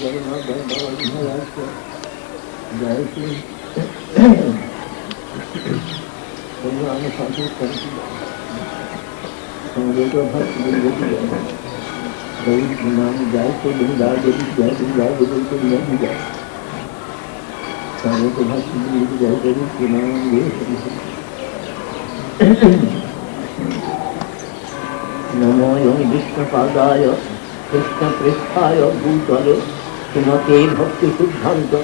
जगन्नाथ बाबा महाराज को जय श्री भगवान साधु करती संगीत भक्त बिंदु गई नाम जाए तो बिंदा देवी जय बिंदा देवी को नहीं जाए संगीत भक्त बिंदु जय देवी के नाम ये नमो योनि विष्णुपादाय कृष्ण पृष्ठाय भूतले श्रीमते भक्ति सिद्धांत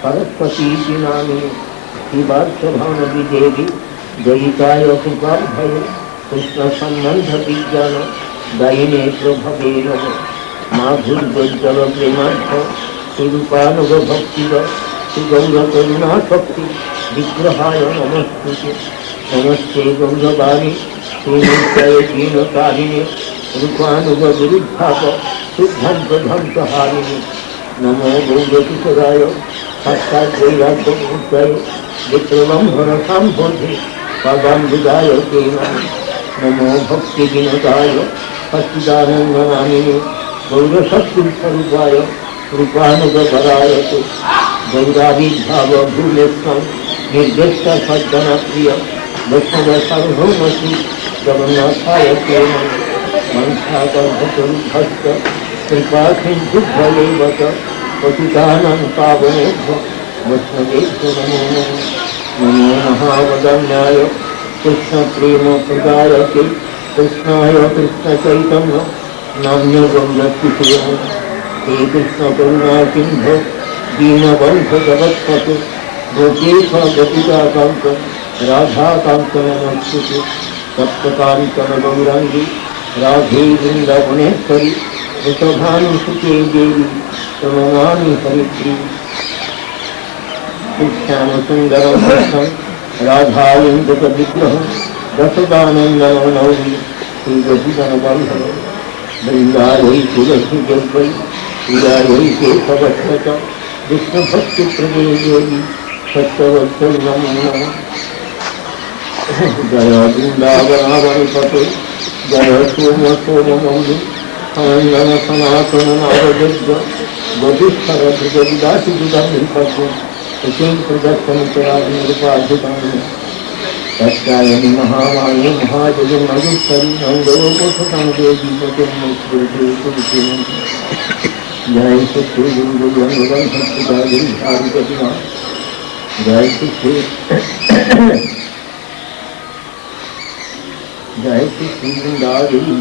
सरस्वती नामे शिवार्चभानवि देवी जयिताय कृपाभय कृष्ण संबंध विज्ञान दायिने प्रभवे नमः माधुर्योज्जल प्रेमार्थ श्रीरूपानुग भक्तिद श्रीगौर करुणा शक्ति विग्रहाय नमस्ते नमस्ते गौरवाणी श्रीनित्याय दीनकारिणे रूपानुग विरुद्धाप सिद्धांत ध्वंसहारिणे नमो गौरकिशोराय साक्षात् वैराग्यमूर्तये विक्रमंभर सांभोधे पदाम्बुजाय ते नमो भक्तिविनोदाय सच्चिदानन्दनामिने गौरशक्तिस्वरूपाय रूपानुगपराय ते गौराविर्भाव भूमेश्वं निर्देष्ट सज्जनप्रिय वैष्णव सार्वभौमश्री जगन्नाथाय ते मंसाकल्पतरुभक्त कृपासिन्धुभ्यैव च पतितानां पावनेभ्यो वैष्णवेभ्यो नमो नमो महावदन्याय कृष्णप्रेमप्रदायते कृष्णाय कृष्णचैतन्य नाम्नो गङ्गकिशोर हे कृष्णकरुणासिन्धो दीनबन्धो जगत्पते गोपेश गतिकान्त राधाकान्त नमस्ते सप्तकान्त गौराङ्गी राधे वृन्दावनेश्वरी वृषभानुसुते देवी प्रणमामि हरिप्रिये श्यामसुन्दरं कृष्णं राधायन्द्रविग्रहं रसदानन्दनवनौमि श्रीगोपीजनवल्लभं वृन्दायै तुलसीदेवै प्रियायै केशवस्य च विष्णुभक्तिप्रदे देवी सत्यवत्सं नमो नमः जय वृन्दावनावनिपते जय सोम सोममौलि आनन्दन सनातन नारदज्ञ वधिष्ठर भृगविदासी विदम्भिपद्म प्रदर्शनचराधिपाधिकानि तत्कायनि महामाये महाजगन् मधुस्वरी नन्दोपसतं देवी पतिर्मुक्तिर्देशुते जय श्री गुरुगुरुवन्दनं भक्तिदागिरिधारिकटिना जय श्री वृंदावनी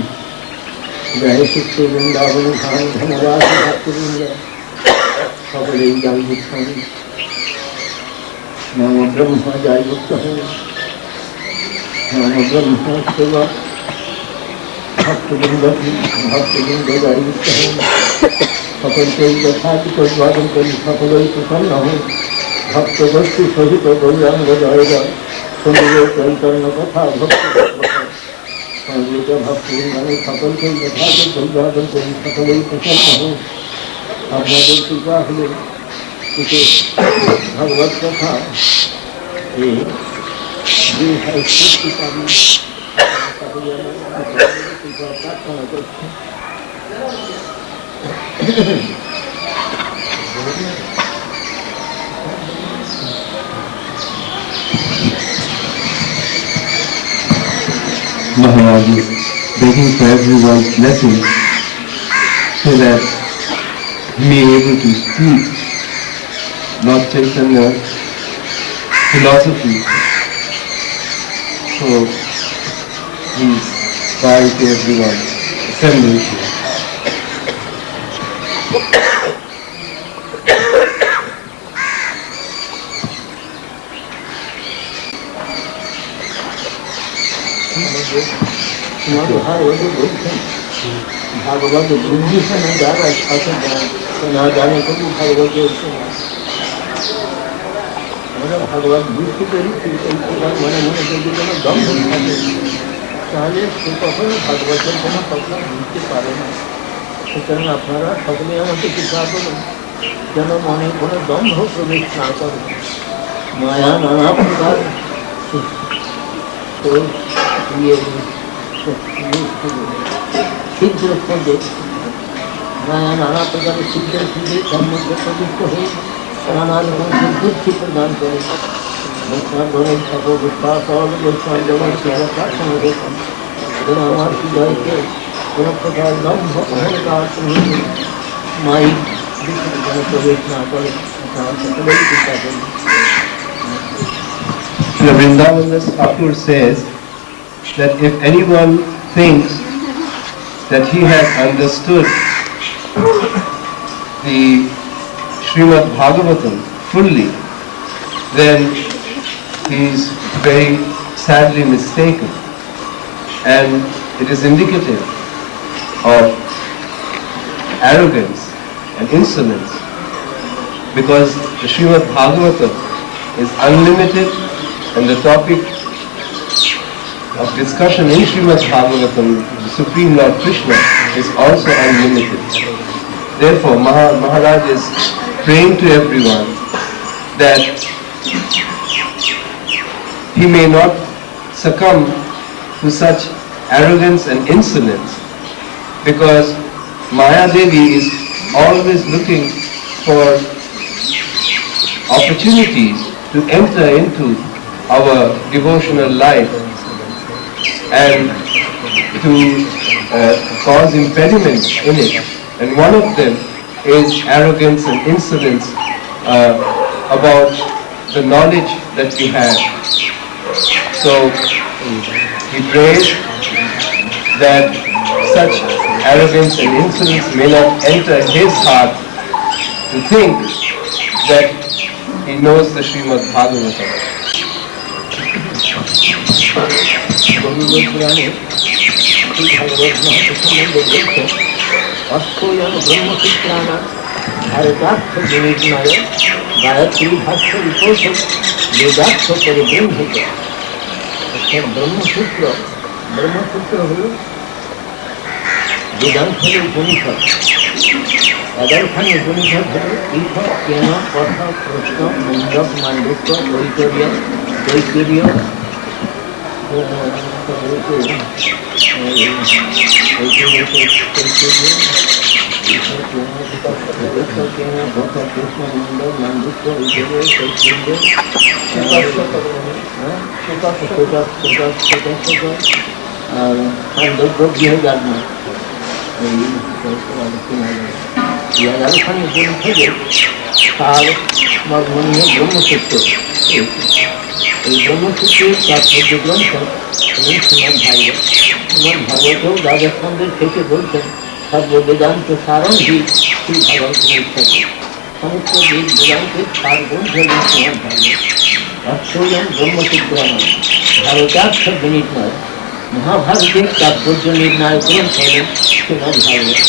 जय श्री वृंदावन धाम धनवास भक्तवृंद सकले जय गुप्त नमो ब्रह्म जय गुप्त नमो ब्रह्म शिव भक्तवृंद जय गुप्त सकल के यथाति परिवादन करी सकल प्रसन्न हो भक्त गोष्ठी सहित गौरांग जय सुंदर चैतन्य कथा भक्ति संगीत भक्ति सकल के यथार्थ परिवादन करी सकल प्रसन्न हो আপনাদের কৃপা হলে কিছু ভগবত কথা এই সৃষ্টি পাবি সকলে কৃপা প্রার্থনা করছি Maharaj is begging for everyone's blessing so that he may be able to speak Lord Chaitanya's philosophy. So please bye to everyone assembled here. Bhagavat बुद्धि से नहीं जा रहा शासन तो ना जाने को भी भागवत भगवत बुद्धि करी मने मने যদি কোনো দম থাকে তাহলে সে কখনো ভাগবতের কোনো কথা বুঝতে পারে না সুতরাং আপনারা সকলে আমাকে কৃপা করুন যেন মনে কোনো দম্ভ প্রবেশ না করে মায়া নানা প্রকার তো ইয়ে ছিদ্র খোঁজে নানা প্রকারের শিক্ষার সুযোগে তার মধ্যে প্রবিষ্ট হয়ে নানা রকম বুদ্ধি প্রদান করে বৈষ্ণব ধরেন সকল বিশ্বাস বৈষ্ণব জগৎ শিক্ষার সঙ্গে দেখুন যেন আমার হৃদয়কে কোনো প্রকার দম্ভ অহংকার মাই যেন প্রবেশ না করে তার সকলেই চিন্তা করি। The Vrindavan Thakur says that if anyone thinks that he has understood the Srimad Bhagavatam fully, then he is very sadly mistaken, and it is indicative of arrogance and insolence, because the Srimad Bhagavatam is unlimited, and the topic of discussion in Srimad Bhagavatam, the Supreme Lord Krishna, is also unlimited. Therefore, Maharaj is praying to everyone that he may not succumb to such arrogance and insolence, because Maya Devi is always looking for opportunities to enter into our devotional life and to cause impediments in it. And one of them is arrogance and insolence about the knowledge that we have. So he prays that such arrogance and insolence may not enter his heart to think that he knows the Srimad Bhagavatam. অষ্টয়ন ব্রহ্মসূত্রাণা ভারতার্থ বিনির্ণয় গায়ত্রী ভাষ্য বিপোষক বেদার্থ পরিবৃম্ভিত। অর্থাৎ ব্রহ্মসূত্র হল বেদান্তের উপনিষদ। 11খানি উপনিষদ হল ঈশক কেন কথা প্রশ্ন মুন্ডক মান্ডুক্য কৈতরীয় আর খান্ডব্য গৃহযাত্রা এই 11খানি উপনিষদে তার মর্মনীয় ব্রহ্মসূত্র। এই ব্রহ্মসূত্রের তাৎপর্য গ্রন্থ শ্রীমদ ভাগবত। শ্রীমদ ভাগবতেও দ্বাদশ স্কন্ধের শেষে বলছেন সর্ববেদান্ত সারঙ্গী শ্রী ভাগবত ইত্যাদি। সমস্ত বেদ বেদান্তের সার গ্রন্থ হলেন শ্রীমদ ভাগবত। অষ্টয়ম ব্রহ্মসূত্রাণ ভারতার্থ বিনির্ণয়, মহাভারতের তাৎপর্য নির্ণয় গ্রন্থ হলেন শ্রীমদ ভাগবত।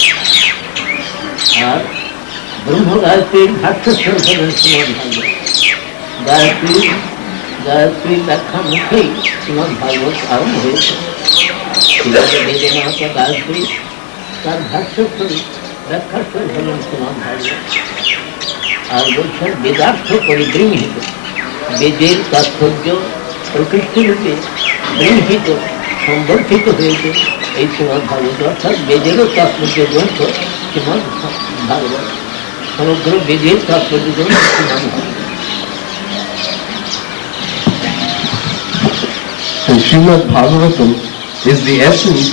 আর ব্রহ্ম গায়ত্রীর ভাষ্যস্বর হলেন শ্রীমদ ভাগবত। গায়ত্রীর ব্যাখ্যা মুখেই শ্রীমদ ভাগবত আরম্ভ হয়েছে। বেদনাথ গায়ত্রী তার ভাষ্যস্বরী ব্যাখ্যাস্বর হলেন শ্রীমদ ভাগবত। আর বলছেন বেদার্থ পরিবৃঙ্হিত, বেদের তাৎপর্য প্রকৃতিরূপে বৃঙ্হিত সংবর্ধিত হয়েছে এই শ্রীমদ ভাগবত। অর্থাৎ বেদেরও তাৎপর্য গ্রন্থ শ্রীমদ ভাগবত, সমগ্র বেদের তাৎপর্য গ্রন্থ শ্রীমদ ভাগবত। So Srimad Bhagavatam is the essence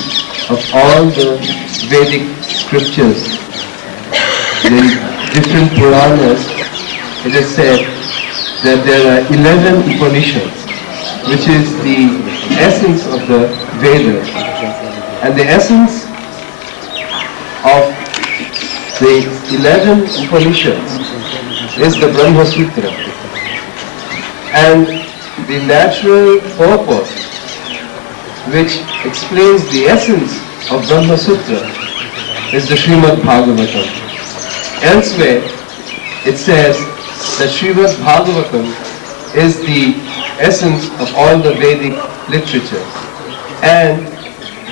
of all the Vedic scriptures. In different Puranas, it is said that there are 11 Upanishads, which is the essence of the Vedas. And the essence of the 11 Upanishads is the Brahma Sutra. And the natural purpose which explains the essence of Brahma Sutra is the Srimad Bhagavatam. Elsewhere, it says that Srimad Bhagavatam is the essence of all the Vedic literature and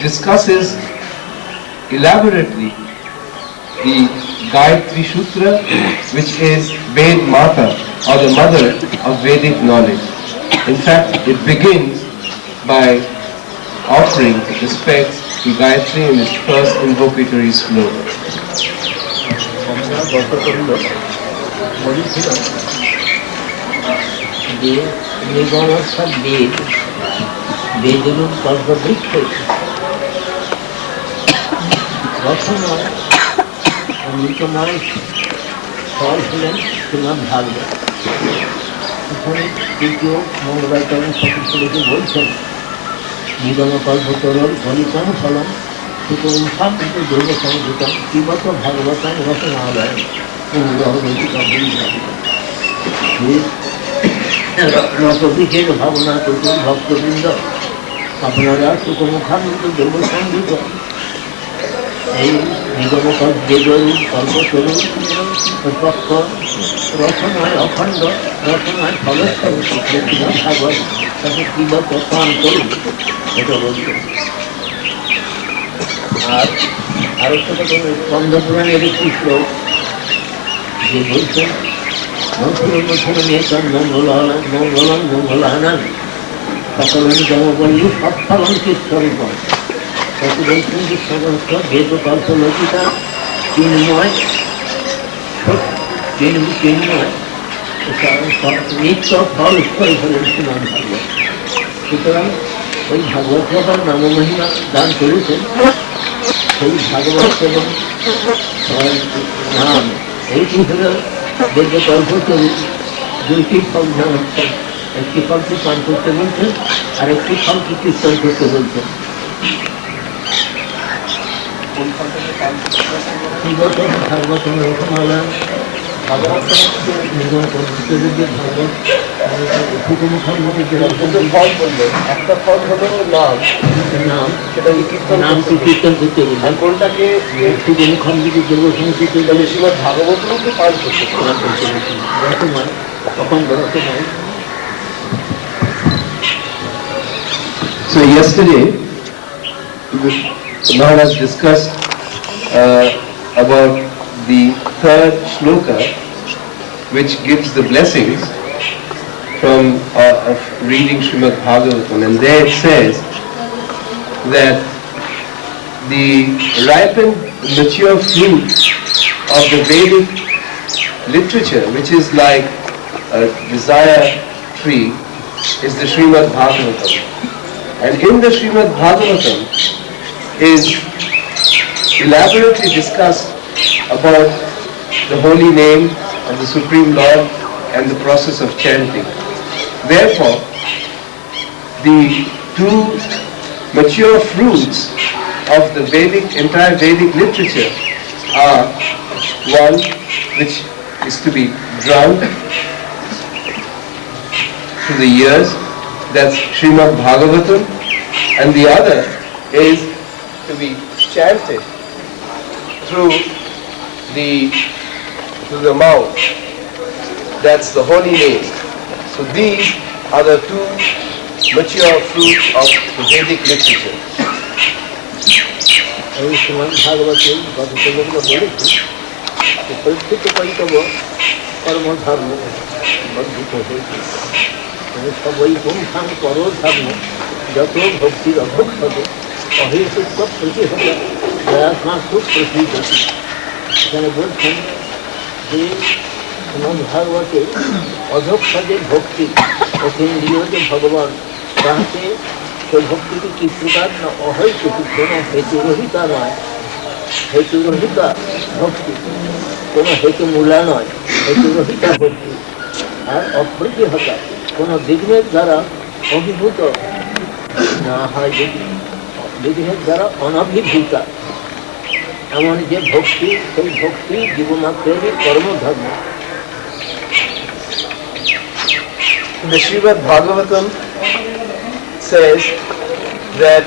discusses elaborately the Gayatri Sutra, which is Ved Mata, or the mother of Vedic knowledge. In fact, it begins by offering respects to Gayatri in its first invocatory sloka. গতকণ্ড বলেছিলাম যে নিগম অর্থাৎ বেদ, বেদের কল্পবৃক্ষ রচনায় অমৃতময় ফল হলেন শ্রীমদ্ ভাগবত। এখানে তৃতীয় মঙ্গলাচরণ সকলকে বলছেন নিগম কল্পতরুর ফলিতম ফলম সুতরাং দৈব সংযুতম কিবত ভাগবতম রচনালয় রসবিশেষ ভাবনা চতুর ভক্তবৃন্দ আপনারা সুখমুখানন্দ দৈব সংযুত এই নিগম বেদরূপ কল্পতরুর পক্ষ রচনায় অখণ্ড রচনায় ফলস্বরূপ ভাগবত তাকে কিবত পান করুন এটা বলছেন। আর আরেকটা কথা স্কন্ধপুরাণের একটি শ্লোক যে বলছেন মঙ্গলানান সকলনি জমবল্লী সৎফলনকে স্বরূপ তাকে বলছেন যে সমস্ত বেদ কল্পলতিকা চিন্ময় চিন্ময় নিত্য ফল স্থল হলেন শ্রীমান ভাগবত। সুতরাং ওই ভাগবত বাবার নাম মহিমা দান করেছেন সেই ভাগবত এবং নাম এইটি হল বেদ কল্পতরু। দুইটি ফল জানাচ্ছেন, একটি ফলকে পান করতে বলছেন আর একটি ফলকে কীর্তন করতে বলছেন। ভাগবত রচনালয় ভাগবত নিগম কল্পতরুদের ভাগবত একটা ফল হলো নাম, নাম সেটা কীর্তন নামকে কীর্তন করতে আর বলছেন। কোনটাকে সুখমুখান দিকে দেব সংস্কৃত শ্রীমদ্ ভাগবতকে পান করতে রসময় অখণ্ড রসময়। So yesterday, Maharaj discussed about the third shloka, which gives the blessings from of reading Srimad Bhagavatam, and there it says that the ripened, mature fruit of the Vedic literature, which is like a desire tree, is the Srimad Bhagavatam. And in the Srimad Bhagavatam is elaborately discussed about the holy name of the Supreme Lord and the process of chanting. Therefore, the two mature fruits of the entire Vedic literature are one which is to be drunk through the years, that's Srimad Bhagavatam, and the other is to be chanted through the mouth, that's the holy name. So these are the two mature fruits of the Vedic literature. এই শ্রীমদ্ ভাগবতে গতকাল বলেছি প্রত্যেক কৈতব কর্মধর্ম বর্ধিত হয়েছে। সবই পুংসাং পর ধর্ম যত ভক্তির অভক্ষত অহেতুক প্রতিহত দয়াত্মাত্মক প্রসিদ্ধ। এখানে বলছেন যে শ্রীমদ্ ভাগবতে অধক্ষদের ভক্তি অতীন্দ্রিয় যে ভগবান তাহাতে সে ভক্তিটি কি প্রকার না অহৈতুক কোনো হেতুরহিতা নয়, হেতুরহিতা ভক্তি, কোনো হেতুমূলা নয়, হেতুরহিতা ভক্তি। আর অপ্রতিহতা কোনো বিঘ্নের দ্বারা অভিভূত না হয়, যদি বিঘ্নের দ্বারা অনভিভূতা এমন যে ভক্তি, সেই ভক্তি জীবমাত্রেরই কর্মধর্ম। The Srimad Bhagavatam says that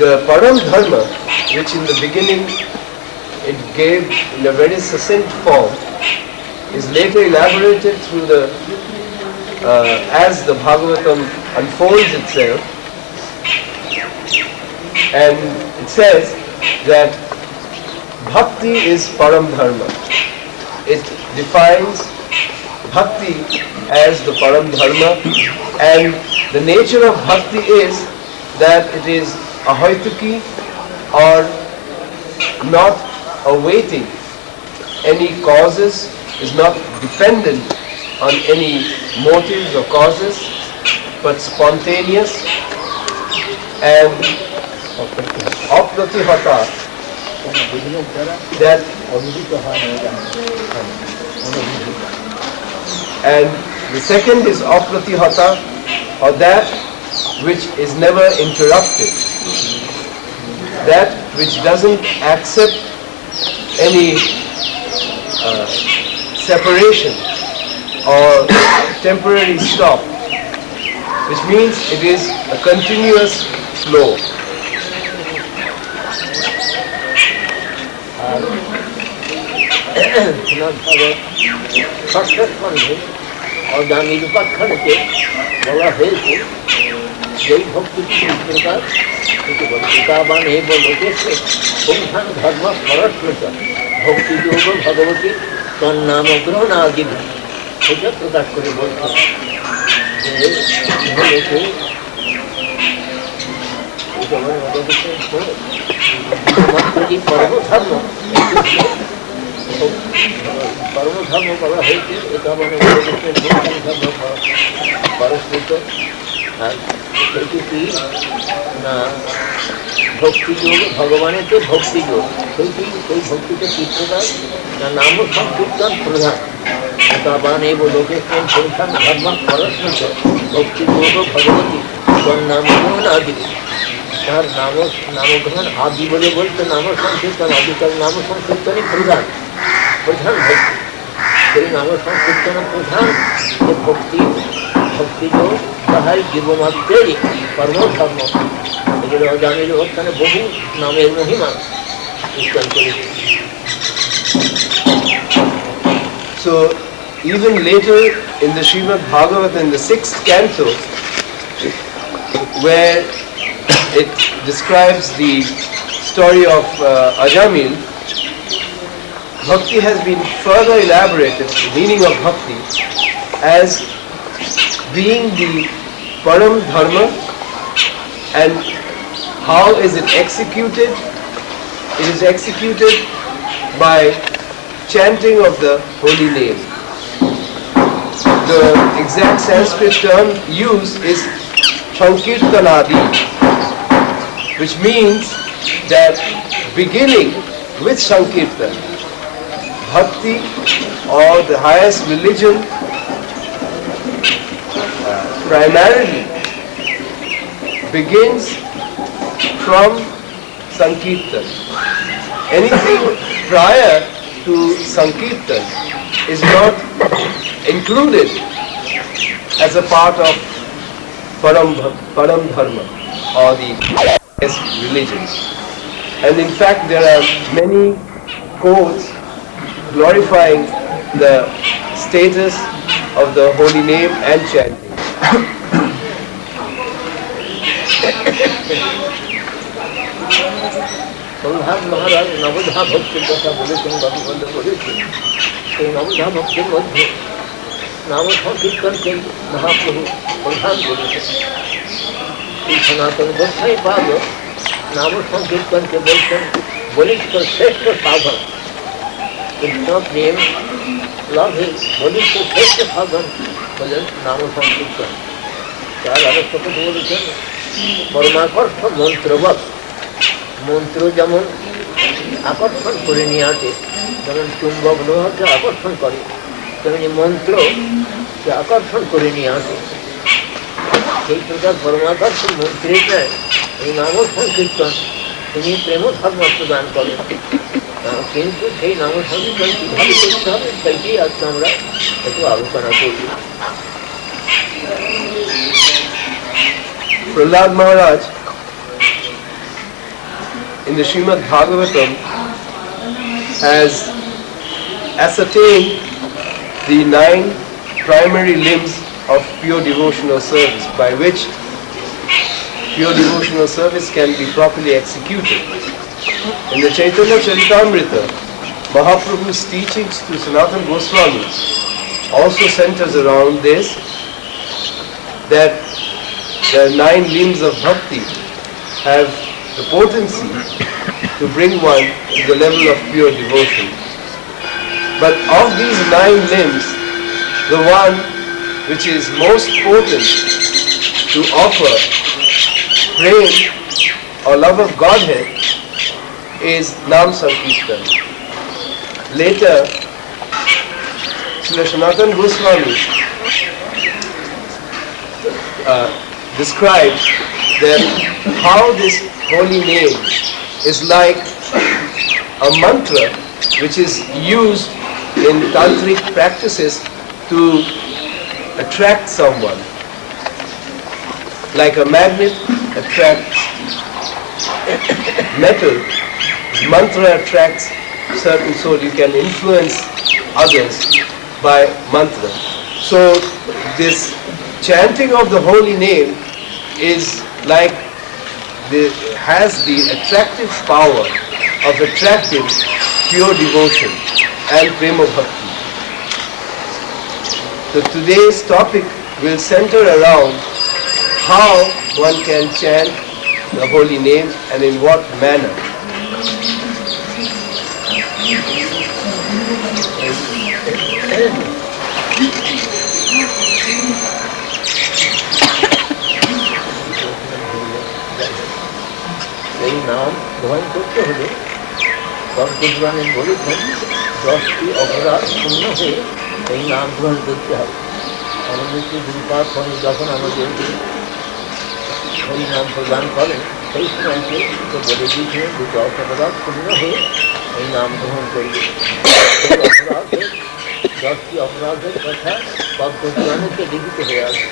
the Param Dharma, which in the beginning it gave in a very succinct form, is later elaborated through as the Bhagavatam unfolds itself, and it says that Bhakti is Param Dharma. It defines Bhakti as the Param Dharma, and the nature of Bhakti is that it is ahoituki or not awaiting any causes, is not dependent on any motives or causes, but spontaneous and apratihata, that and the second is apratihata, or that which is never interrupted, that which doesn't accept any separation or temporary stop, which means it is a continuous flow. Ajamil উপাখ্যানকে বলা হয়েছে যেই ভক্তিটি প্রকার প্রকাবান এই বলতেছে পুংখান ধর্ম পরস্পর ভক্তি যোগ ভগবতী তন্নাম গ্রহণ আদি সেটা প্রকাশ করে বলছে যে বলেছে পরমধর্ম কর্মধর্ম বলা হয়েছে এটা মানে ধর্ম পরস্পৃত আর সেটি কি না ভক্তিযোগ ভগবানের যে ভক্তিযোগ সেইটি সেই ভক্তিতে কি প্রধান না নাম সংকীর্তন প্রধান ভগবান এই লোকে সংখ্যান ধর্ম পরস্পৃত ভক্তিযোগ ভগবতী নামগ্রহণ আদি তার নামগ্রহণ আদি বলে বলতে নাম সংকীর্তন আদিকাল নাম সংকীর্তনই প্রধান প্রধান ভক্তি সেই নাম সংকীর্তন প্রধান যে ভক্তিযোগ তাহাই জীবমাত্রেরই কর্মধর্ম এগুলো অজামিল ওখানে বহু নামের মহিমা উচ্চারণ করেছে। So even later in the Srimad Bhagavatam, in the 6th canto, where it describes the story of Ajamil, Bhakti has been further elaborated, the meaning of Bhakti, as being the Param Dharma. And how is it executed? It is executed by chanting of the holy name. The exact Sanskrit term used is Sankirtanadi, which means that beginning with Sankirtan, Bhakti or the highest religion primarily begins from Sankirtan. Anything prior to Sankirtan is not included as a part of Param Dharma or the religions. And in fact there are many quotes glorifying the status of the holy name and chanting. Prahlad মহারাজ নবধা ভক্তির কথা বলেছেন, বাবুবন্ধ বলেছেন। সেই নবধা ভক্তির মধ্যে নাম সংকীর্তনকে মহাপ্রভু প্রধান বলেছেন। এই সনাতন গোস্বামী পাদ নাম সংকীর্তনকে বলছেন বলিষ্ঠ শ্রেষ্ঠ সাধন। কৃষ্ণ প্রেম লাভে বলিষ্ঠ শ্রেষ্ঠ সাধন বলেন নাম সংকীর্তন। তার আরেকটা কথা বলেছেন পরমাকর্ষ মন্ত্রবৎ। মন্ত্র যেমন আকর্ষণ করে নিয়ে আসে, যেমন চুম্বক লোহাকে আকর্ষণ করে, তেমনি মন্ত্র সে আকর্ষণ করে নিয়ে আসে। সেই প্রকার পরমাকর্ষ মন্ত্রীটা এই নাম সংকীর্তন তিনি প্রেম ধর্ম প্রদান করেন। কিন্তু সেই নাম সংকীর্তন কীভাবে করতে হবে সেইটাই আজকে আমরা একটু আলোচনা করব। Prahlad Maharaj in the Srimad Bhagavatam has ascertained the 9 primary limbs of pure devotional service by which pure devotional service can be properly executed. In the Chaitanya Charitamrita, Mahaprabhu's teachings to Sanatana Goswami also centers around this, that the 9 limbs of bhakti have the potency to to bring one to the level of pure devotion. But of these 9 limbs, the one which is most potent to offer prem or love of Godhead is Nam Sankirtan. Later, Srila Sanatana Goswami describes that how this holy name is like a mantra which is used in tantric practices to attract someone. Like a magnet attracts metal, mantra attracts certain soul. You can influence others by mantra. So this chanting of the holy name is like has the attractive power of attracting pure devotion and prema bhakti. So today's topic will center around how one can chant the holy name and in what manner. এই নাম গ্রহণ করতে হলে পদ্মপুরাণে বলেছেন 10টি অপরাধ শূন্য হয়ে এই নাম গ্রহণ করতে হবে। অনুমতি দুর্পাত স্বামী যখন আমাদেরকে হরি নাম প্রদান করেন সেই সময়কে বলে দিয়েছিলেন 2টি অপরাধ শূন্য হয়ে এই নাম গ্রহণ করবে। সেই অপরাধের 10টি অপরাধের কথা পদ্মপুরাণেতে লিখিত হয়ে আছে।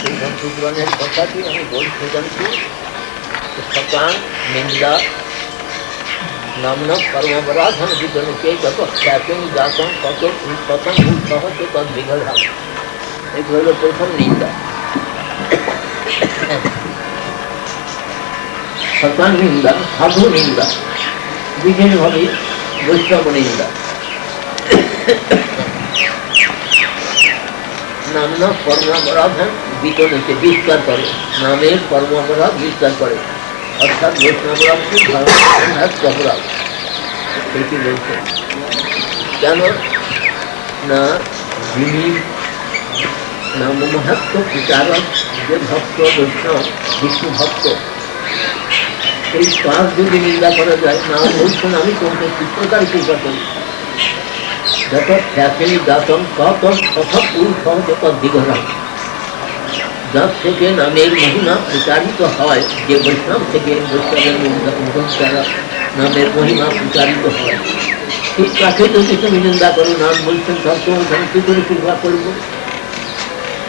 সেই পদ্মপুরাণের কথাটি আমি বলতে জানছি। सतान निंदा नामना परमपराधन विधन के जगत ख्यातिंग जातों कतो पतन भूत से तद बिगड़ हम एक हलो प्रथम निंदा सतान निंदा साधु निंदा विभिन्न भावे वैष्णव निंदा नामना परमपराधन विधन के विस्तार करे नामे परमपराध विस्तार करे অর্থাৎ বৈষ্ণবরামকে ধারণ অপরাধ সেটি বলছে কেন না যিনি নাম মহাত্ম প্রচারক যে ভক্ত বৈষ্ণব বিষ্ণু ভক্ত সেই তাঁর যদি নিন্দা করা যায় নাম বলছেন আমি তোমাকে চিত্রকার কৃপা করি যত খ্যাতি দাতন কতম অথক সহজত দিগরাম যার থেকে নামের মহিমা প্রচারিত হয় যে বৈষ্ণব থেকে বৈষ্ণবের নামের মহিমা প্রচারিত হয় ঠিক তাকে যদি তুমি নিন্দা করো নাম বলছেন সব তোমার কি করে কৃপা করব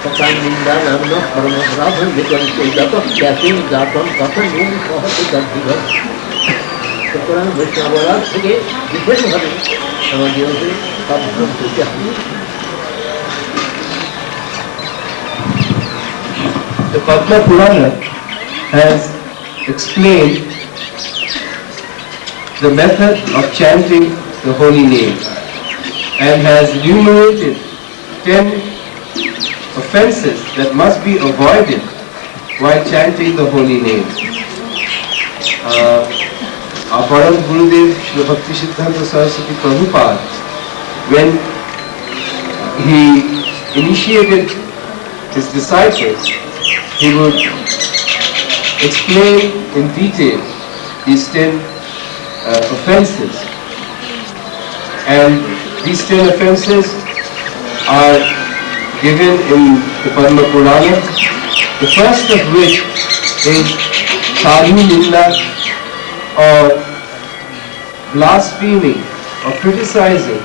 সকাল নিন্দা নাম ন পরমপরাধন বিকরিত যত খ্যাতি দাতন কত নুন সহজে দর্শিঘর সুতরাং বৈষ্ণবরা থেকে বিশেষভাবে আমাদেরকে সাবধান করতে হবে। The Padma Purana has explained the method of chanting the holy name and has enumerated 10 offenses that must be avoided while chanting the holy name. Our Param Gurudev Srila Bhaktisiddhanta Saraswati Prabhupada, when he initiated his disciples, he would explain in detail these 10 offenses, and these 10 offenses are given in the Padma Purana. The first of which is Sadhu Ninda, or blaspheming or criticizing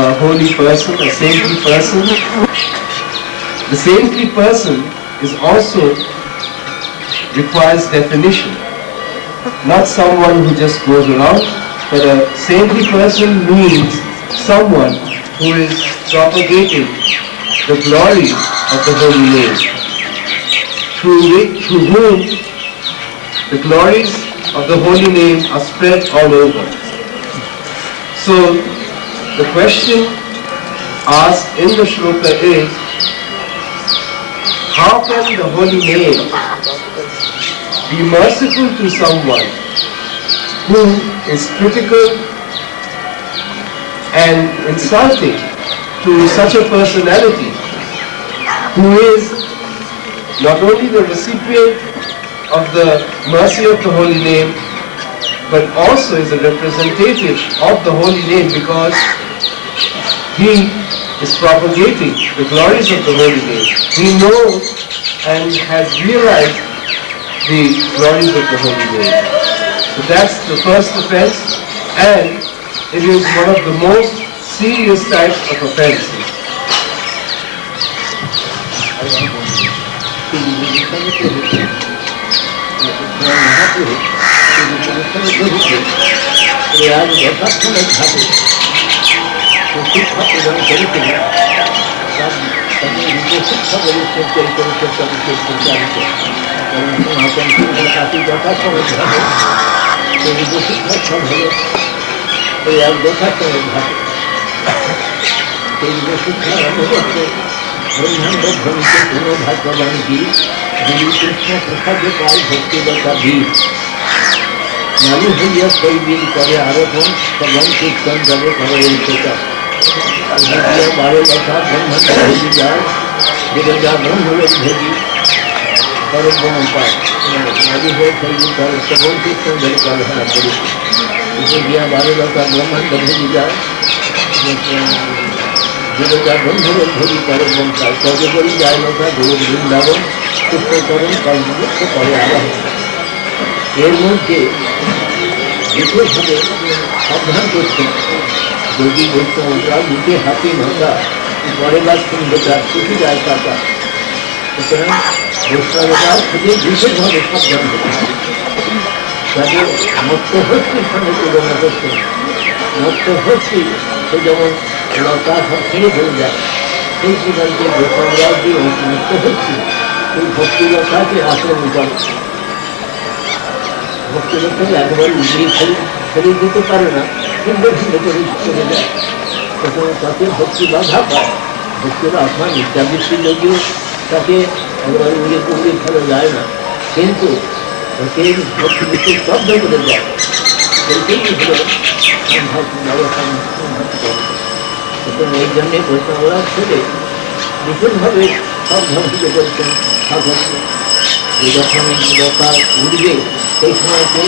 a holy person, a saintly person. The saintly person is also requires definition. Not someone who just goes around, but a saintly person means someone who is propagating the glory of the holy name, through whom the glories of the holy name are spread all over. So the question asked in the shloka is, how can the holy name be merciful to someone who is critical and insulting to such a personality, who is not only the recipient of the mercy of the holy name, but also is a representative of the holy name, because he is propagating the glories of the holy name. He knows and has realized the glories of the holy name. So that's the first offense, and it is one of the most serious types of offenses. নারী হইয়া শৈবীর করে আরোপণ সবং কীর্তন যাবে খবরের চেতা বারো কথা ব্রহ্মাণ্ড ভেজি যায় বিরজা ব্রহ্মলোক ভেজি পরব্রহ্ম পায় নারী হয়ে শৈবীর করে সবং কীর্তন যাবে কলহারা করি বিরজা বারো কথা ব্রহ্মাণ্ড ভেজি যায় বিরজা ব্রহ্মলোক ভেজি পরব্রহ্ম পায় কবে করি যায় লোকা গুরু বৃন্দাবন পুষ্পকরণ কর্মযুক্ত করে আরোহণ। এর মধ্যে বিশেষভাবে সাবধান করছেন যোগী বৈষ্ণবরা বুকে হাতি নৌকা পরে বা সুন্দরতা খুশি যায় টাকা। সুতরাং বৈষ্ণবরা থেকে বিশেষভাবে সাবধান করছেন, তাদের মত্তভক্তি সঙ্গে তুলনা করছেন। মত্তভক্তি সে যেমন লতা সব ছেড়ে ফেলে যায়, সেই সিদ্ধান্তে বৈষ্ণবরা যে মত্তভক্তি সেই ভক্তিলতাকে আশ্রম করে। ভক্তিলতাকে একেবারে উড়িয়ে ফেলে দিতে পারে না, কিন্তু ভিন্ন করে চলে যায়। তখন তাকে ভক্তি বাধা পায়। ভক্তির আত্মা নিত্যাবৃত্তি যদিও তাকে একেবারে উড়িয়ে ফেলা যায় না, কিন্তু তাকে ভক্তিবৃত্তি স্তব্ধ করে দেয়। সেইটাই হল সুতরাং এই জন্যে বৈষ্ণবরা থেকে বিশেষভাবে সাবধান করেছেন ঠাকুরকে। যখন লতা উঠবে সেই সময়তে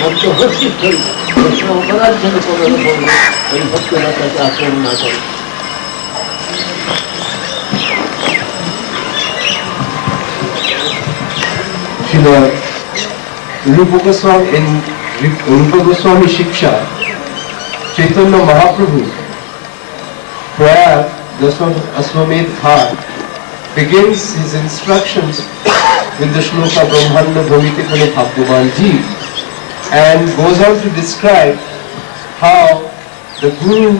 মধ্যভক্তির সহিত বৈষ্ণব করার জন্য কোনো রকম ওই ভক্তলতাকে আক্রমণ না করে। Srila Rupa Goswami, in Rupa Goswami Shiksha, Chaitanya Mahaprabhu, Prayag Aswamedh Ghat, begins his instructions with the shloka Brahmanda Bhavite Kale Bhagwan Jeev, and goes on to describe how the Guru,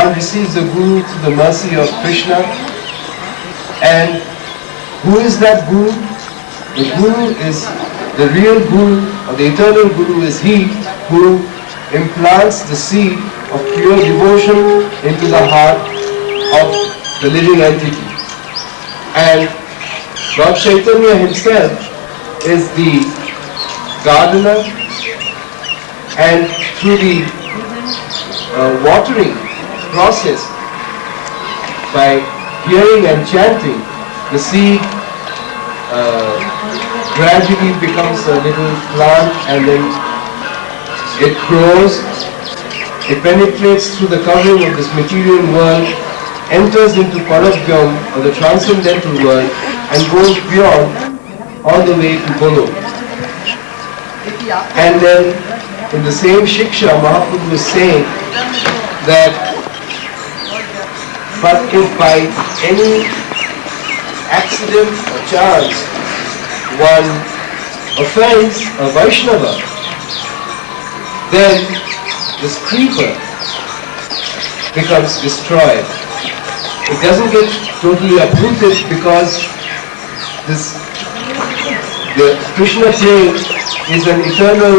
one receives the Guru through the mercy of Krishna, and who is that Guru? The Guru is the real Guru, or the eternal Guru is he who implants the seed of pure devotion into the heart of the living entity. And Lord Chaitanya himself is the gardener, and through the watering process, by hearing and chanting, the seed gradually becomes a little plant, and then it grows, it penetrates through the covering of this material world, enters into Paravyam, or the transcendental world, and goes beyond all the way to Golok. And then in the same Shiksha, Mahaprabhu is saying that, but if by any accident or chance one offends a Vaishnava, then this creeper becomes destroyed. It doesn't get totally uprooted, because the Krishna prema is an eternal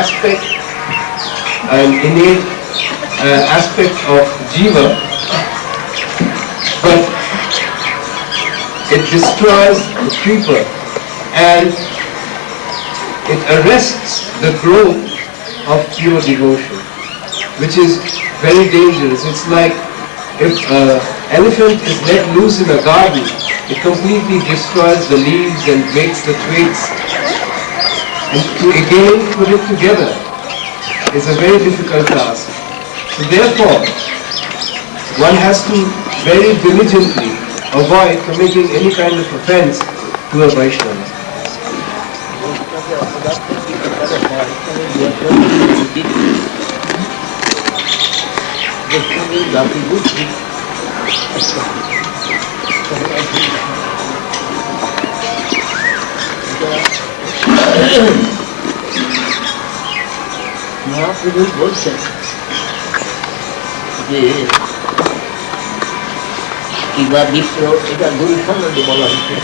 aspect, an innate aspect of Jiva, but it destroys the creeper, and it arrests the growth of pure devotion, which is very dangerous. It's like if an elephant is let loose in a garden, it completely destroys the leaves and breaks the twigs. And to again put it together is a very difficult task. So therefore, one has to very diligently avoid committing any kind of offense to a Vaishnava. Mahaprabhu বলছেন যে কিবা বিপ্র, এটা গুরু সম্বন্ধে বলা হচ্ছে,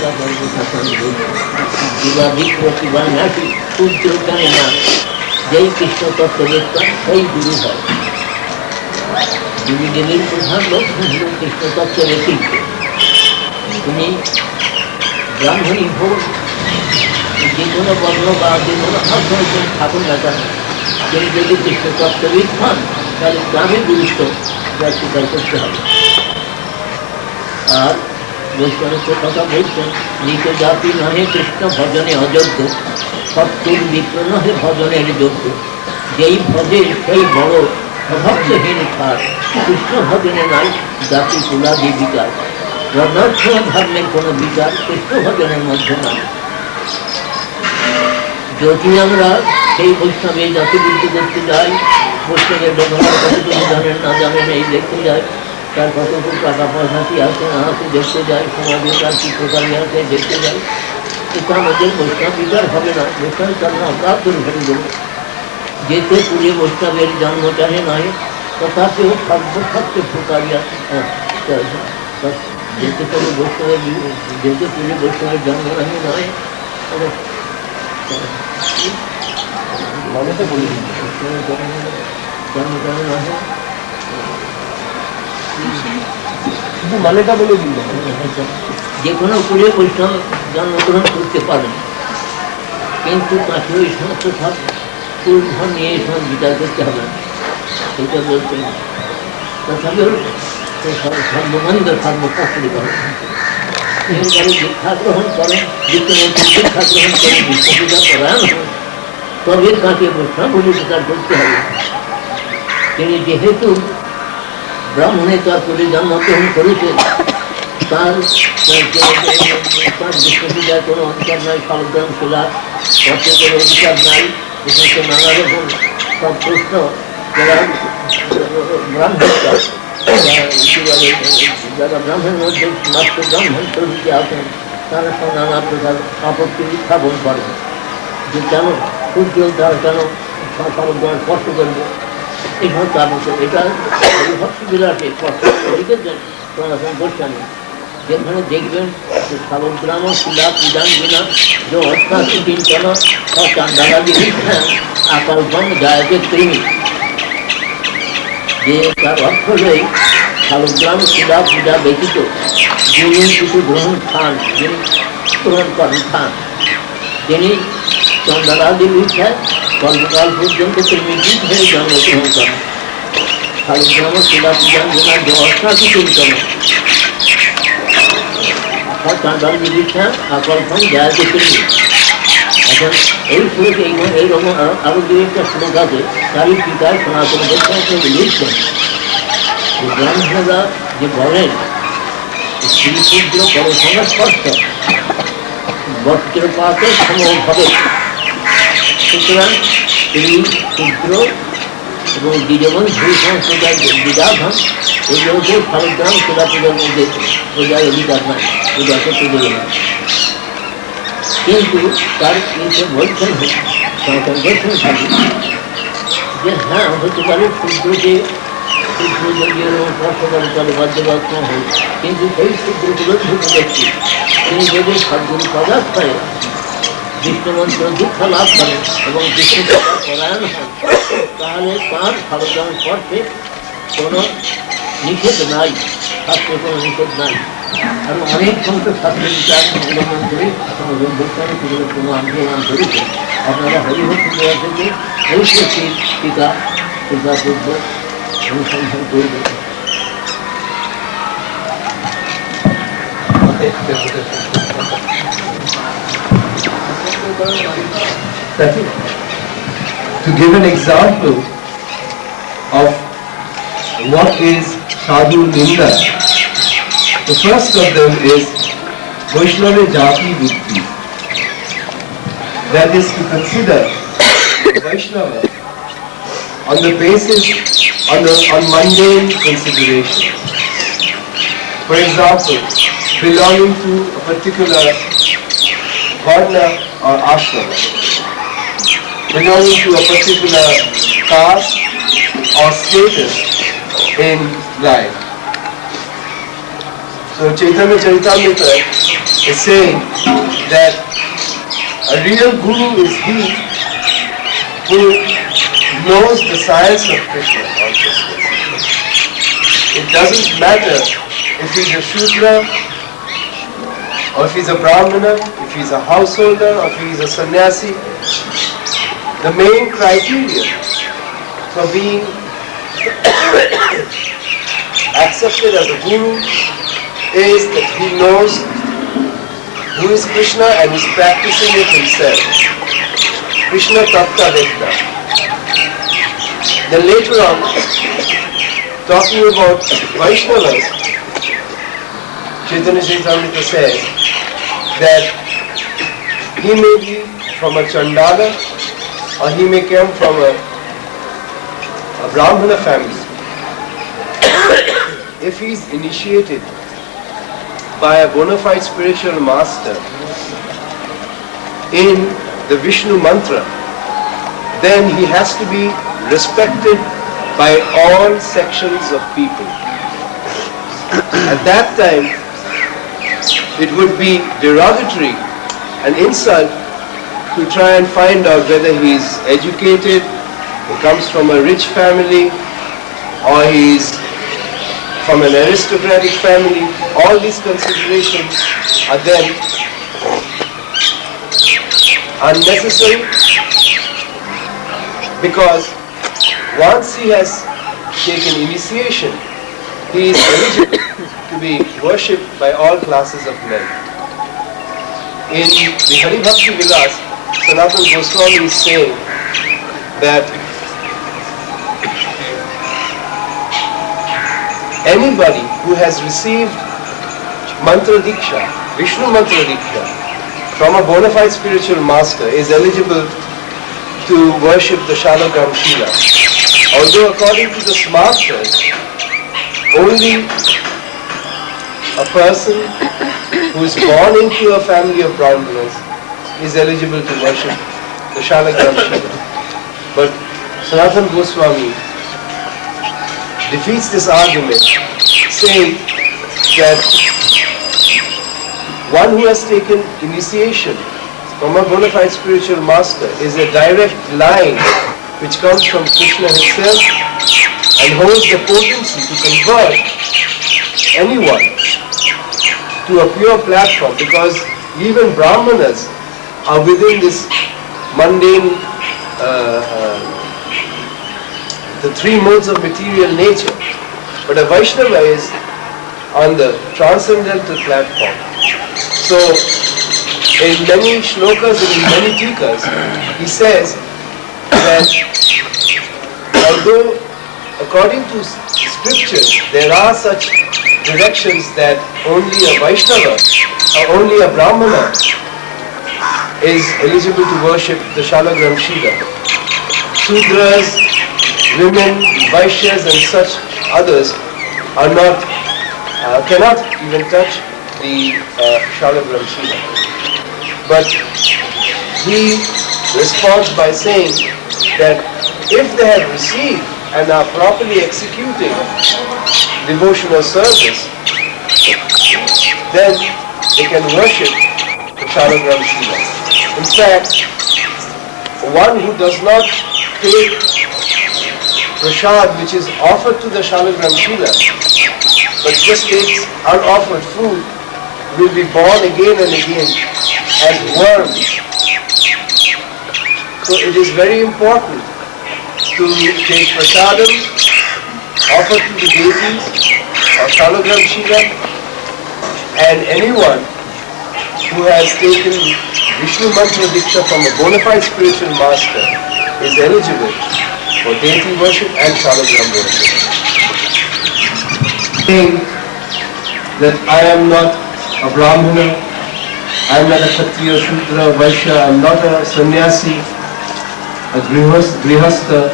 কিবা বিপ্র কিবা নাকি সূর্য জানে না, যেই কৃষ্ণ তত্ত্ব দেখতাম সেই গুরু হয়। গুরু দেবীর প্রধান লক্ষণ হল কৃষ্ণ তত্ত্ব রেখি। তিনি ব্রাহ্মণী হোক, যে কোনো বর্ণ বা যে কোনো আশ্রয় থাকুন না কেন, তিনি যদি কৃষ্ণ তত্ত্ববিদ হন তাহলে গ্রামের গুরুত্ব যা স্বীকার করতে হবে। আর বৈষ্ণবের কথা বলছেন, নিত জাতি নহে কৃষ্ণ ভজনে অযোগ্য, সত্যুর বিপ্র নহে ভজনের যোগ্য, যেই ভজে সেই বড় ভক্তহীন খার, কৃষ্ণ ভজনে নাই জাতি কুলাদি বিকার, বর্ণার্থ ধর্মের কোনো বিচার কৃষ্ণ ভজনের মধ্যে নাই। যদি আমরা সেই বৈষ্ণবের জাতিবৃদ্ধি করতে যাই, বৈষ্ণবের ব্যবহার কতটুকু জানেন না জানেন এই দেখতে যাই, তার কতটুকু টাকা পয়সা কি আছে না আছে দেখতে যাই, সমাজে তার কি প্রকারী আছে দেখতে যাই, এটা আমাদের বৈষ্ণব বিচার হবে না। বৈষ্ণব কারণ আমরা ধরে ফেলে দেবো। যেতে পুরে বৈষ্ণবের জন্ম চাহে নাই, তথাপিও সর্বসত্য প্রকারী আছে। যেতে পুরে বৈষ্ণবের যেতে পুরে বৈষ্ণবের জন্ম নাহি নয়, মানেটা বলে দিন। যে কোনো কুলে বৈষ্ণব জন্মগ্রহণ করতে পারেন, কিন্তু তাকে ওই সমস্ত সব কুল ধন নিয়ে সব বিচার করতে হবে না, সেটা বলতে না। তথাপিও সর্বমন্দ সর্বশাস্ত্রী করেন, দীক্ষা গ্রহণ করেন, দীক্ষা গ্রহণ করেন, বিশ্বপূজা করান, তবে তাকে বৈষ্ণব বলে বিচার করতে হবে। তিনি যেহেতু ব্রাহ্মণে তার করে জন্মগ্রহণ করেছেন, তার বিশ্বপূজার কোনো অধিকার নাই, সালগ্রাম শিলা তত্ত্বের কোনো অধিকার নাই। এখানে নানা রকম সব প্রশ্ন যারা ব্রাহ্মণটা যারা ব্রাহ্মণের মধ্যে মাত্র ব্রাহ্মণ প্রভৃতি আছেন, তারা সব নানা প্রকার আপত্তি উত্থাপন করেন যে কেন সূর্য তার কেন সালগ্রাম স্পষ্ট করবে। এই হচ্ছে আবশ্যক। এটা ভক্তি বিলাসে স্পষ্ট লিখেছেন সনাতন গোস্বামী, যেখানে দেখবেন যে সালগ্রাম শিলা পূজান বিনা যে অস্থাতি চিন্তন চান্দালাদি আকল্পন গায়কে কৃমি, যে তার অর্থ হলেই সালগ্রাম শিলা পূজা ব্যতীত যিনি কিছু গ্রহণ খান, যিনি গ্রহণ করেন খান, যিনি চন্দ্রাদি ইচ্ছায় কল্পকাল পর্যন্ত কৃমিজিৎ হয়ে জন্মগ্রহণ করেন। সালগ্রাম শিলা পূজান বিনা যে অস্থাতি চিন্তন চান্দালাদি ইচ্ছা আকল্পন গায়কে কৃমি। এখন এই শ্লোকে এইরকম আরো দু একটা শ্লোক আছে, তারই পিতায় সনাতন গোস্বামী লিখছেন ব্রাহ্মণরা যে বলেন শ্রী ক্ষুদ্র পরসংস্পর্শ বস্ত্রপাতে সমভাবে, সুতরাং এই ক্ষুদ্র এবং দ্বিজবন ভূ সংস্কৃতার বিদাধন এগুলোকে সালগ্রাম শিলা পূজার মধ্যে পূজার অধিকার নাই, পূজা করতে দেবে না। কিন্তু তার কিন্তু বলছেন সনাতন গোস্বামী থাকি যে হ্যাঁ হতে পারে ক্ষুদ্রকে ক্ষুদ্র যোগীয় স্পর্শ করে চলে বাদ্যবাক্য হোক, কিন্তু সেই ক্ষুদ্রগুলো ঢুকে দেখছি তিনি যদি সদ্গুরু পদার্থে বিষ্ণুমন্ত্র দীক্ষা লাভ করেন এবং বিষ্ণু পরায়ণ হন, তাহলে তাঁর সালগ্রাম স্পর্শে কোনো নিষেধ নাই, শাস্ত্রে কোনো নিষেধ নাই। আর অনেক সংখ্যক ছাত্র বিচার অবলম্বন করে গোস্বামী সেগুলো কোনো আন্দোলন করেছে। আপনারা হরিভক্তি দেওয়া থেকে ঐশ্বরিক টিকা টিকাপূর্ব অনুসন্ধান করবেন। To give an example of what is sadhu ninda, the first of them is Vaishnava Jati Buddhi. That is to consider Vaishnava on the basis, on mundane consideration. For example, belonging to a particular varna or ashrama, belonging to a particular caste or status in life. So Chaitanya Charitamrita is saying that a real guru is he who knows the science of Krishna consciousness. It doesn't matter if he's a Shudra, or if he's a Brahmana, if he's a householder, or if he's a sannyasi. The main criteria for being accepted as a guru is that he knows who is Krishna and is practicing it himself. Krishna Tattva Vedna. Then later on, talking about Vaishnavas, Chaitanya Charitamrita says that he may be from a Chandala or he may come from a Brahmana family. If he is initiated by a bona fide spiritual master in the Vishnu mantra, then he has to be respected by all sections of people. At that time, it would be derogatory, an insult, to try and find out whether he is educated, he comes from a rich family, or he is from an aristocratic family. All these considerations are then unnecessary, because once he has taken initiation, he is eligible to be worshipped by all classes of men. In the Hari Bhakti Vilas, Sanatana Goswami is saying that anybody who has received mantra diksha, Vishnu mantra diksha, from a bona fide spiritual master is eligible to worship the Shalagram Shila. Although according to the Smartas, only a person who is born into a family of Brahmanas is eligible to worship the Shalagram Shiva. But Sanatana Goswami defeats this argument, saying that one who has taken initiation from a bona fide spiritual master is a direct line which comes from Krishna himself and holds the potency to convert anyone to a pure platform, because even Brahmanas are within this mundane, the three modes of material nature. But a Vaishnava is on the transcendental platform. So, in many shlokas and in many tikas, he says that although according to scriptures there are such directions that only a Vaishnava or only a Brahmana is eligible to worship the Shalagram Shila. Sudras, women, Vaishyas and such others are not, cannot even touch the Shalagram Shila. But he responds by saying that if they have received and are properly executing devotional service, then they can worship the Shalagram Shila. In fact, one who does not take prasad which is offered to the Shalagram Shila, but just takes unoffered food, will be born again and again as worms So it is very important to take prasadam, offer to the deities or Shalagram Shila, and anyone who has taken Vishnu Mantra Diksha from a bona fide spiritual master is eligible for deity worship and Shalagram worship. Saying that I am not a Brahmana, I am not a Kshatriya, Shudra, Vaishya, I am not a sannyasi, a grihastha,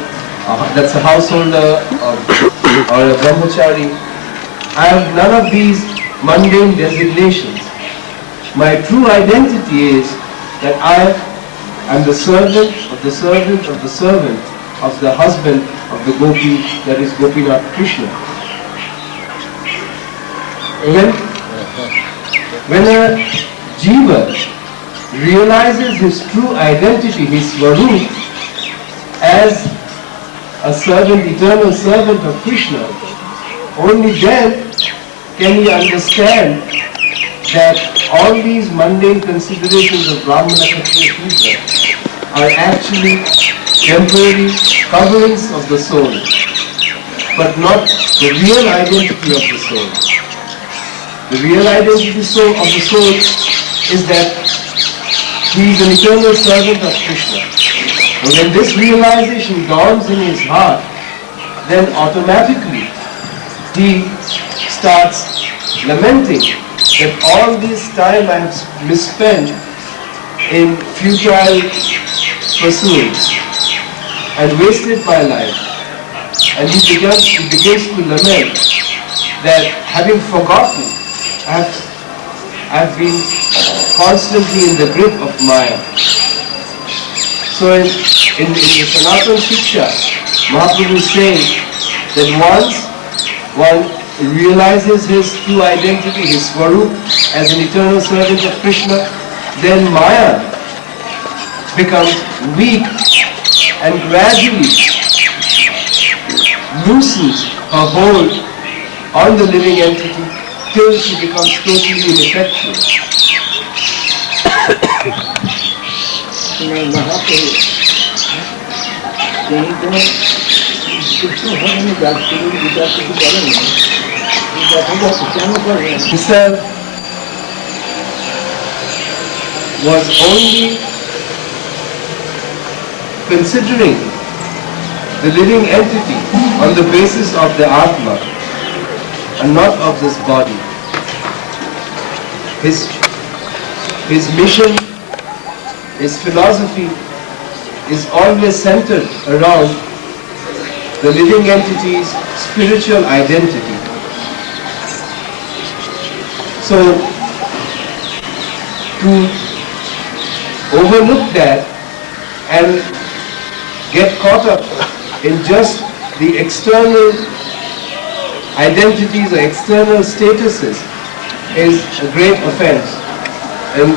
that's a householder, or a brahmachari. I have none of these mundane designations. My true identity is that I am the servant of the servant of the servant of the husband of the gopi, that is Gopinath Krishna. When a jiva realizes his true identity, his swarup, as a servant, eternal servant of Krishna, only then can he understand that all these mundane considerations of Brahmana, Kshatriya, Shudra are actually temporary coverings of the soul, but not the real identity of the soul. The real identity of the soul is that he is an eternal servant of Krishna. And when this realization dawns in his heart, then automatically he starts lamenting that all this time I have misspent in futile pursuits and wasted my life. And he begins to lament that having forgotten, I have been constantly in the grip of Maya. So in the Sanatana Shiksha, Mahaprabhu is saying that once one realizes his true identity, his swarup, as an eternal servant of Krishna, then Maya becomes weak and gradually loosens her hold on the living entity till she becomes totally ineffectual. Himself was only considering the living entity on the basis of the Atma and not of this body. His mission, his philosophy is always centered around the living entity's spiritual identity. So, to overlook that and get caught up in just the external identities or external statuses is a great offense. And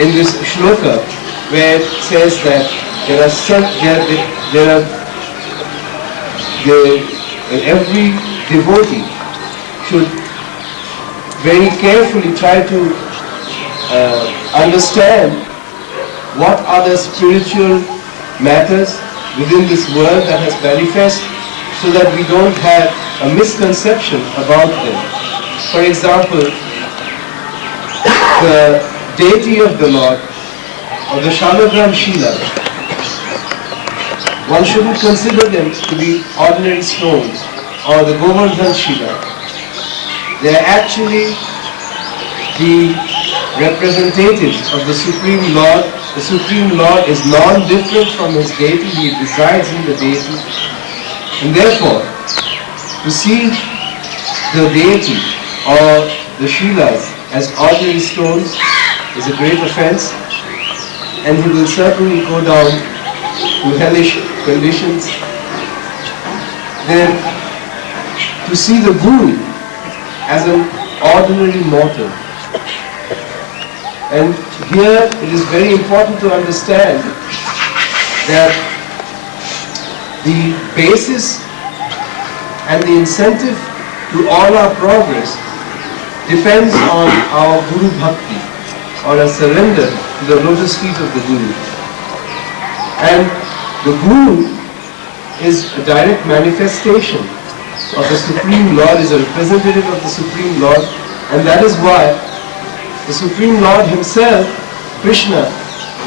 in this shloka, where it says that every devotee should very carefully try to understand what are the spiritual matters within this world that has manifest, so that we don't have a misconception about them. For example, the deity of the Lord, or the Shalagram Shila, one shouldn't consider them to be ordinary stones, or the Govardhan Shila. They are actually the representatives of the Supreme Lord. The Supreme Lord is non-different from his deity, he resides in the deity. And therefore, to see the deity or the Shilas as ordinary stones is a great offense, and he will certainly go down to hellish conditions. Then, to see the Guru as an ordinary mortal. And here it is very important to understand that the basis and the incentive to all our progress depends on our Guru Bhakti, or a surrender to the lotus feet of the Guru. And the Guru is a direct manifestation of the Supreme Lord, is a representative of the Supreme Lord, and that is why the Supreme Lord himself, Krishna,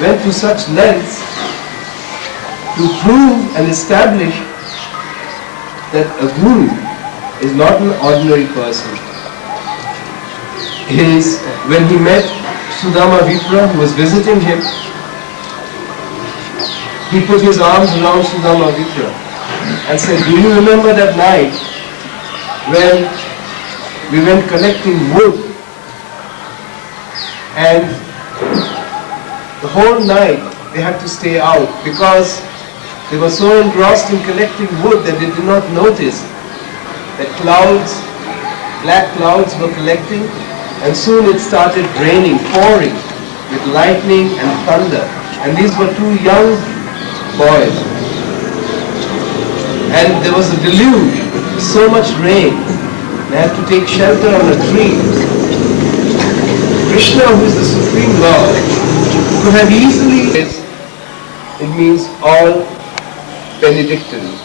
went to such lengths to prove and establish that a Guru is not an ordinary person. When he met Sudama Vipra, who was visiting him, he put his arms around Sudama Vipra and said, "Do you remember that night when we went collecting wood, and the whole night they had to stay out because they were so engrossed in collecting wood that they did not notice that clouds, black clouds were collecting, and soon it started raining, pouring with lightning and thunder. And these were two young boys. And there was a deluge, so much rain. They had to take shelter on a tree. Krishna, who is the Supreme Lord, could have easily, it means all benedictine.